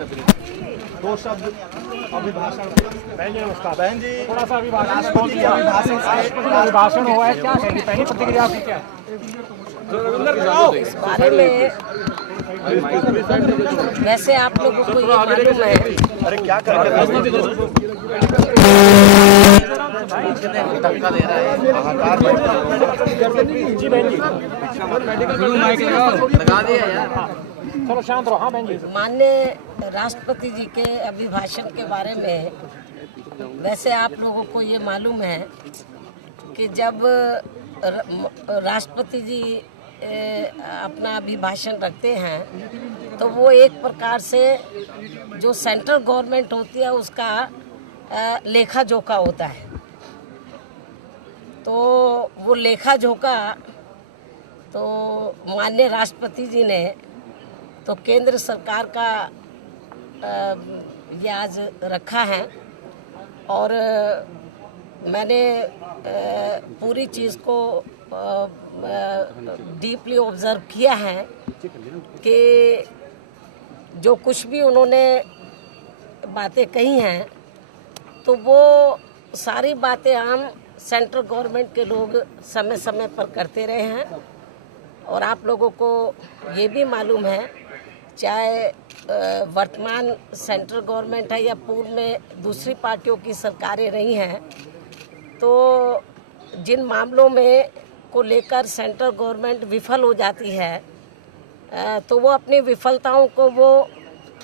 दो शब्द अभिभाषण। बहन जी नमस्कार। बहन जी थोड़ा सा अभिभाषण हुआ है, क्या कहेंगे, पहली प्रतिक्रिया आपकी क्या है? इस बारे में वैसे आप लोगों को ये मालूम है, अरे क्या करेंगे, धक्का दे रहा है जी बहन जी लगा दिया यार। चलो शांत रहो। हाँ बहन जी। माननीय राष्ट्रपति जी के अभिभाषण के बारे में वैसे आप लोगों को ये मालूम है कि जब राष्ट्रपति जी अपना अभिभाषण रखते हैं तो वो एक प्रकार से जो सेंट्रल गवर्नमेंट होती है उसका लेखा जोखा होता है। तो वो लेखा जोखा तो माननीय राष्ट्रपति जी ने तो केंद्र सरकार का ये आज रखा है और मैंने पूरी चीज़ को डीपली ऑब्जर्व किया है कि जो कुछ भी उन्होंने बातें कही हैं तो वो सारी बातें हम सेंट्रल गवर्नमेंट के लोग समय समय पर करते रहे हैं। और आप लोगों को ये भी मालूम है, चाहे वर्तमान सेंट्रल गवर्नमेंट है या पूर्व में दूसरी पार्टियों की सरकारें रही हैं, तो जिन मामलों में को लेकर सेंट्रल गवर्नमेंट विफल हो जाती है तो वो अपनी विफलताओं को वो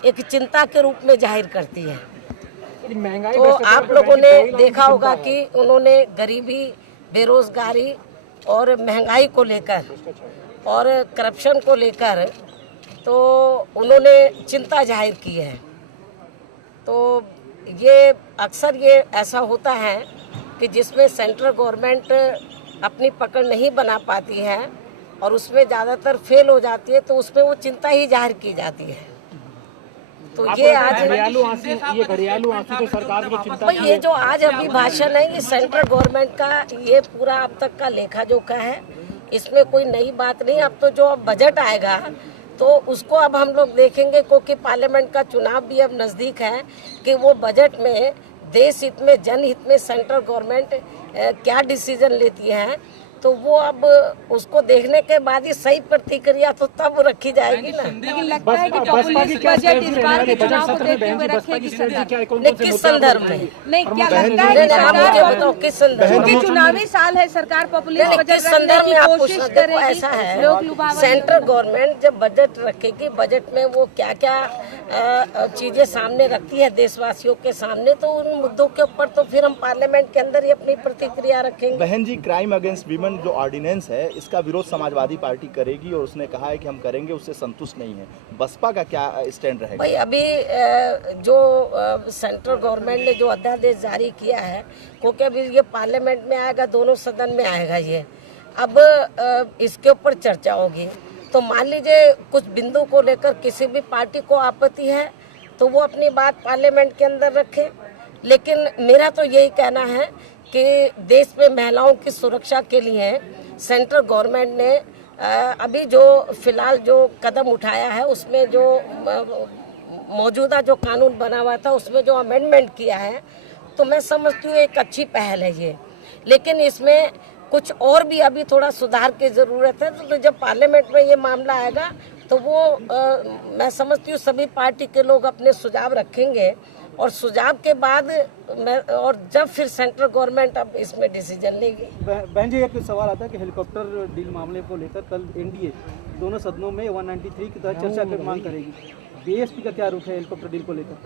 एक चिंता के रूप में जाहिर करती है। तो आप लोगों ने देखा होगा कि उन्होंने गरीबी, बेरोजगारी और महंगाई को लेकर और करप्शन को लेकर तो उन्होंने चिंता जाहिर की है। तो ये अक्सर ये ऐसा होता है कि जिसमें सेंट्रल गवर्नमेंट अपनी पकड़ नहीं बना पाती है और उसमें ज़्यादातर फेल हो जाती है, तो उसमें वो चिंता ही जाहिर की जाती है। तो ये आज घड़ियालू आंसू तो सरकार की चिंता ये जो आज अभिभाषण है ये सेंट्रल गवर्नमेंट का ये पूरा अब तक का लेखा जोखा है, इसमें कोई नई बात नहीं। अब तो जो अब बजट आएगा तो उसको अब हम लोग देखेंगे, क्योंकि पार्लियामेंट का चुनाव भी अब नज़दीक है, कि वो बजट में देश हित में, जनहित में सेंट्रल गवर्नमेंट क्या डिसीजन लेती है। तो वो अब उसको देखने के बाद ही सही प्रतिक्रिया तो तब रखी जाएगी ना। लेकिन लगता है कि पॉपुलिस्ट बजट इस बार के चुनाव को देखते हुए रखेगी सरकार। किस संदर्भ में? नहीं, क्या लगता है कि बताओ किस संदर्भ में? क्योंकि चुनावी साल है, सरकार पॉपुलिस्ट बजट संदर्भ रखने में की आप कोशिश करेगी। ऐसा है, लोक लुभावन सेंट्रल गवर्नमेंट जब बजट रखेगी, बजट में वो क्या क्या चीजें सामने रखती है देशवासियों के सामने, तो उन मुद्दों के ऊपर तो फिर हम पार्लियामेंट के अंदर ही अपनी प्रतिक्रिया रखेंगे। बहन जी, क्राइम अगेंस्ट वीमेन जो ऑर्डिनेंस है इसका विरोध समाजवादी पार्टी करेगी और उसने कहा है कि हम करेंगे, उससे संतुष्ट नहीं है। बसपा का क्या स्टैंड रहेगा? भाई अभी जो सेंट्रल गवर्नमेंट ने जो अध्यादेश जारी किया है, क्योंकि अभी ये पार्लियामेंट में आएगा, दोनों सदन में आएगा, ये अब इसके ऊपर चर्चा होगी। तो मान लीजिए कुछ बिंदु को लेकर किसी भी पार्टी को आपत्ति है तो वो अपनी बात पार्लियामेंट के अंदर रखे। लेकिन मेरा तो यही कहना है कि देश में महिलाओं की सुरक्षा के लिए सेंट्रल गवर्नमेंट ने अभी जो फिलहाल जो कदम उठाया है, उसमें जो मौजूदा जो कानून बना हुआ था उसमें जो अमेंडमेंट किया है, तो मैं समझती हूँ एक अच्छी पहल है ये। लेकिन इसमें कुछ और भी अभी थोड़ा सुधार की ज़रूरत है। तो जब पार्लियामेंट में ये मामला आएगा तो वो मैं समझती हूँ सभी पार्टी के लोग अपने सुझाव रखेंगे और सुझाव के बाद और जब फिर सेंट्रल गवर्नमेंट अब इसमें डिसीजन लेगी। बहन जी, एक सवाल आता है कि हेलीकॉप्टर डील मामले को लेकर कल एनडीए दोनों सदनों में 193 की तहत चर्चा की मांग करेगी। बीएसपी का क्या रुख है हेलीकॉप्टर डील को लेकर?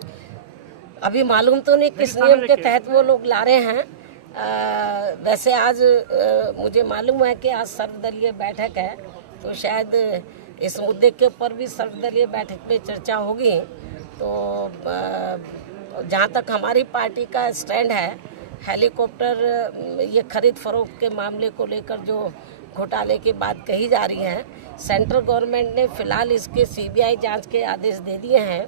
अभी मालूम तो नहीं किस नियम के तहत वो लोग ला रहे हैं। वैसे आज मुझे मालूम है कि आज सर्वदलीय बैठक है, तो शायद इस मुद्दे के ऊपर भी सर्वदलीय बैठक में चर्चा होगी। तो जहाँ तक हमारी पार्टी का स्टैंड है, हेलीकॉप्टर ये खरीद फरोख्त के मामले को लेकर जो घोटाले की बात कही जा रही है, सेंट्रल गवर्नमेंट ने फ़िलहाल इसके सीबीआई जांच के आदेश दे दिए हैं।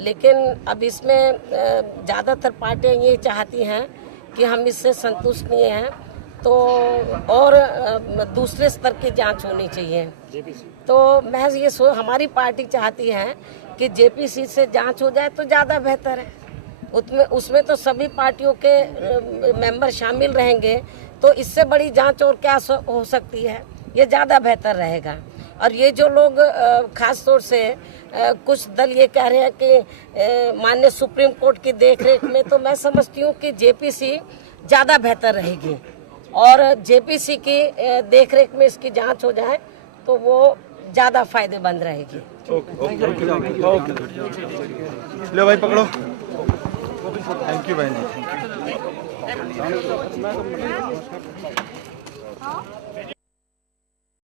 लेकिन अब इसमें ज़्यादातर पार्टियां ये चाहती हैं कि हम इससे संतुष्ट नहीं हैं, तो और दूसरे स्तर की जांच होनी चाहिए। तो मैं ये हमारी पार्टी चाहती है कि जेपीसी से जांच हो जाए तो ज़्यादा बेहतर है। उसमें तो सभी पार्टियों के मेंबर शामिल रहेंगे, तो इससे बड़ी जांच और क्या हो सकती है। ये ज़्यादा बेहतर रहेगा। और ये जो लोग खास तौर से कुछ दल ये कह रहे हैं कि माननीय सुप्रीम कोर्ट की देखरेख में, तो मैं समझती हूँ कि जेपीसी ज़्यादा बेहतर रहेगी और जेपीसी की देखरेख में इसकी जांच हो जाए तो वो ज़्यादा फायदेमंद रहेगी। लो भाई पकड़ो। थैंक यू बहन जी।